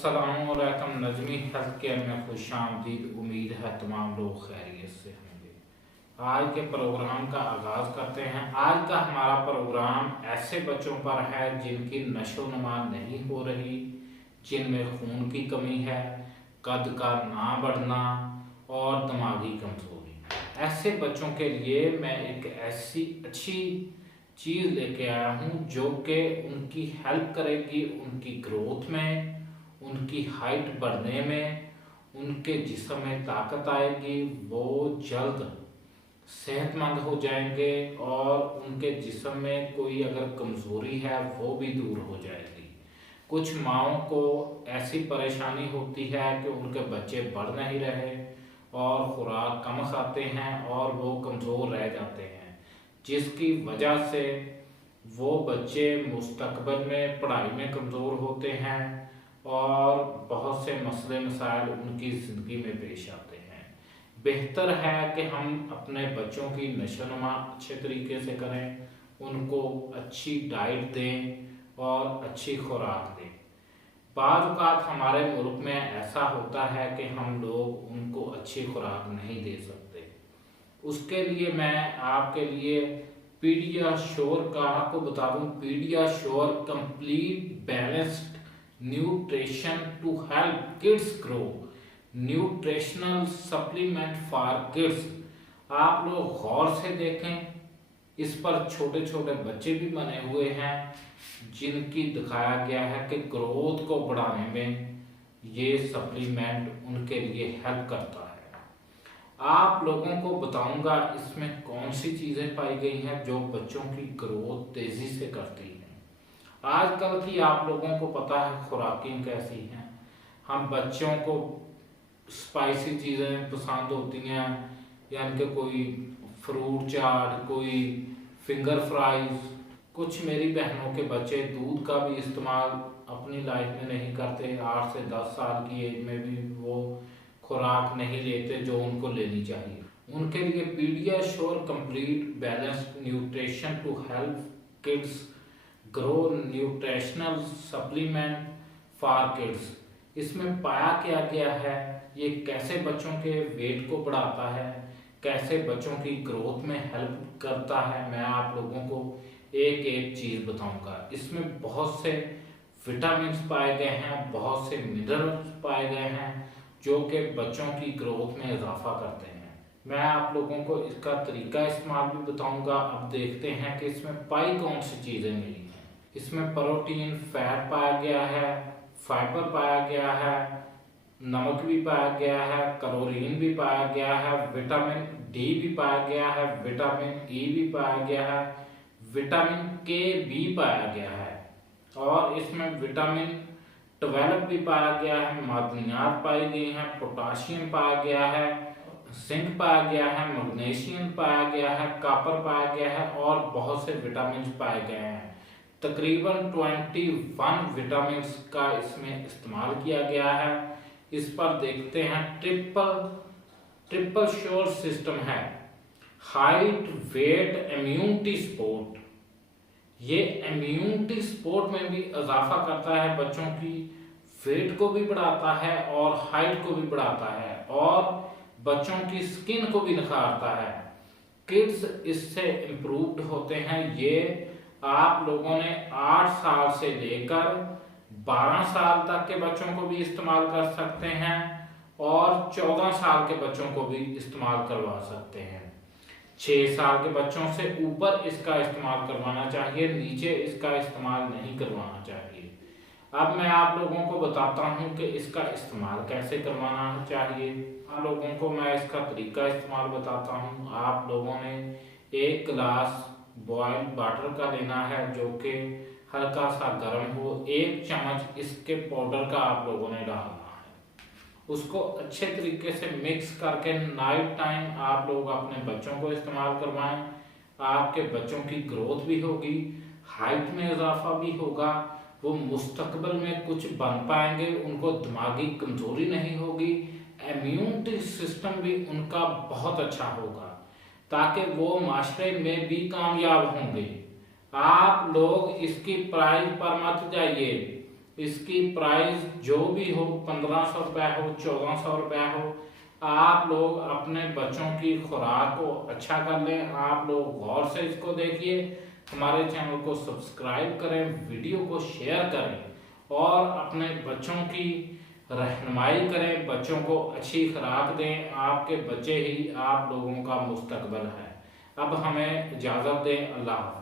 अस्सलामुअलैकुम। Najmi health care में खुशामदीद। उम्मीद है तमाम लोग खैरियत से होंगे। आज के प्रोग्राम का आगाज़ करते हैं। आज का हमारा प्रोग्राम ऐसे बच्चों पर है जिनकी नशोनुमा नहीं हो रही, जिनमें खून की कमी है, कद का ना बढ़ना और दिमागी कमजोरी। ऐसे बच्चों के लिए मैं एक ऐसी अच्छी चीज़ लेके आया हूँ जो कि उनकी हेल्प करेगी, उनकी ग्रोथ में, उनकी हाइट बढ़ने में, उनके जिस्म में ताकत आएगी, वो जल्द सेहतमंद हो जाएंगे और उनके जिस्म में कोई अगर कमज़ोरी है वो भी दूर हो जाएगी। कुछ माओं को ऐसी परेशानी होती है कि उनके बच्चे बढ़ नहीं रहे और खुराक कम खाते हैं और वो कमज़ोर रह जाते हैं, जिसकी वजह से वो बच्चे मुस्तकबिल में पढ़ाई में कमज़ोर होते हैं और बहुत से मसले मसाइल उनकी ज़िंदगी में पेश आते हैं। बेहतर है कि हम अपने बच्चों की नशोनुमा अच्छे तरीके से करें, उनको अच्छी डाइट दें और अच्छी खुराक दें। बाज़ औक़ात हमारे मुल्क में ऐसा होता है कि हम लोग उनको अच्छी खुराक नहीं दे सकते। उसके लिए मैं आपके लिए पीडियाश्योर का आपको बता दूं, PediaSure complete balanced nutrition to help kids grow, nutritional supplement for kids. आप लोग गौर से देखें, इस पर छोटे छोटे बच्चे भी बने हुए हैं जिनकी दिखाया गया है कि ग्रोथ को बढ़ाने में ये सप्लीमेंट उनके लिए हेल्प करता है। आप लोगों को बताऊंगा इसमें कौन सी चीज़ें पाई गई हैं जो बच्चों की ग्रोथ तेज़ी से करती हैं। आजकल की आप लोगों को पता है खुराकें कैसी हैं। हम बच्चों को स्पाइसी चीज़ें पसंद होती हैं, यानी कि कोई फ्रूट चाट, कोई फिंगर फ्राइज। कुछ मेरी बहनों के बच्चे दूध का भी इस्तेमाल अपनी लाइफ में नहीं करते। 8 से 10 साल की एज में भी वो खुराक नहीं लेते जो उनको लेनी चाहिए। उनके लिए PediaSure complete balanced nutrition to help kids grow, nutritional supplement for kids. इसमें पाया क्या गया है, ये कैसे बच्चों के वेट को बढ़ाता है, कैसे बच्चों की ग्रोथ में हेल्प करता है, मैं आप लोगों को एक एक चीज़ बताऊंगा। इसमें बहुत से विटामिन पाए गए हैं, बहुत से मिनरल्स पाए गए हैं जो कि बच्चों की ग्रोथ में इजाफा करते हैं। मैं आप लोगों को इसका तरीका इस्तेमाल भी बताऊंगा। अब देखते हैं कि इसमें पाई कौन सी चीज़ें मिली हैं। इसमें प्रोटीन, फैट पाया गया है, फाइबर पाया गया है, नमक भी पाया गया है, कैलोरीन भी पाया गया है, विटामिन डी भी पाया गया है, विटामिन ई भी पाया गया है, विटामिन के भी पाया गया है और इसमें विटामिन 12 भी पाया गया है, मादनियात पाई गई हैं, पोटाशियम पाया गया है, जिंक पाया गया है, मैग्नीशियम पाया गया है, कॉपर पाया गया है और बहुत से विटामिन पाए गए हैं। तकरीबन 21 विटामिन का इसमें इस्तेमाल किया गया है। इस पर देखते हैं ट्रिपल श्योर सिस्टम है, हाइट, वेट, इम्यूनिटी सपोर्ट। ये इम्यूनिटी सपोर्ट में भी इजाफा करता है, बच्चों की वेट को भी बढ़ाता है और हाइट को भी बढ़ाता है और बच्चों की स्किन को भी निखारता है। किड्स इससे इम्प्रूव्ड होते हैं। ये आप लोगों ने 8 साल से लेकर 12 साल तक के बच्चों को भी इस्तेमाल कर सकते हैं और 14 साल के बच्चों को भी इस्तेमाल करवा सकते हैं। 6 साल के बच्चों से ऊपर इसका इस्तेमाल करवाना चाहिए, नीचे इसका इस्तेमाल नहीं करवाना चाहिए। अब मैं आप लोगों को बताता हूँ कि इसका इस्तेमाल कैसे करवाना चाहिए। आप लोगों को मैं इसका तरीका इस्तेमाल बताता हूँ। आप लोगों ने 1 गिलास बॉइल्ड वाटर का लेना है जो कि हल्का सा गर्म हो। 1 चम्मच इसके पाउडर का आप लोगों ने डालना है। उसको अच्छे तरीके से मिक्स करके नाइट टाइम आप लोग अपने बच्चों को इस्तेमाल करवाएं। आपके बच्चों की ग्रोथ भी होगी, हाइट में इजाफा भी होगा, वो मुस्तकबिल में कुछ बन पाएंगे, उनको दिमागी कमजोरी नहीं होगी, इम्यूनिटी सिस्टम भी उनका बहुत अच्छा होगा ताकि वो माशरे में भी कामयाब होंगे। आप लोग इसकी प्राइस पर मत जाइए, इसकी प्राइस जो भी हो, 1500 रुपये हो, 1400 रुपये हो, आप लोग अपने बच्चों की खुराक को अच्छा कर लें। आप लोग गौर से इसको देखिए, हमारे चैनल को सब्सक्राइब करें, वीडियो को शेयर करें और अपने बच्चों की रहनुमाई करें, बच्चों को अच्छी खुराक दें। आपके बच्चे ही आप लोगों का मुस्तकबिल है। अब हमें इजाज़त दें। अल्लाह हाफ़िज़।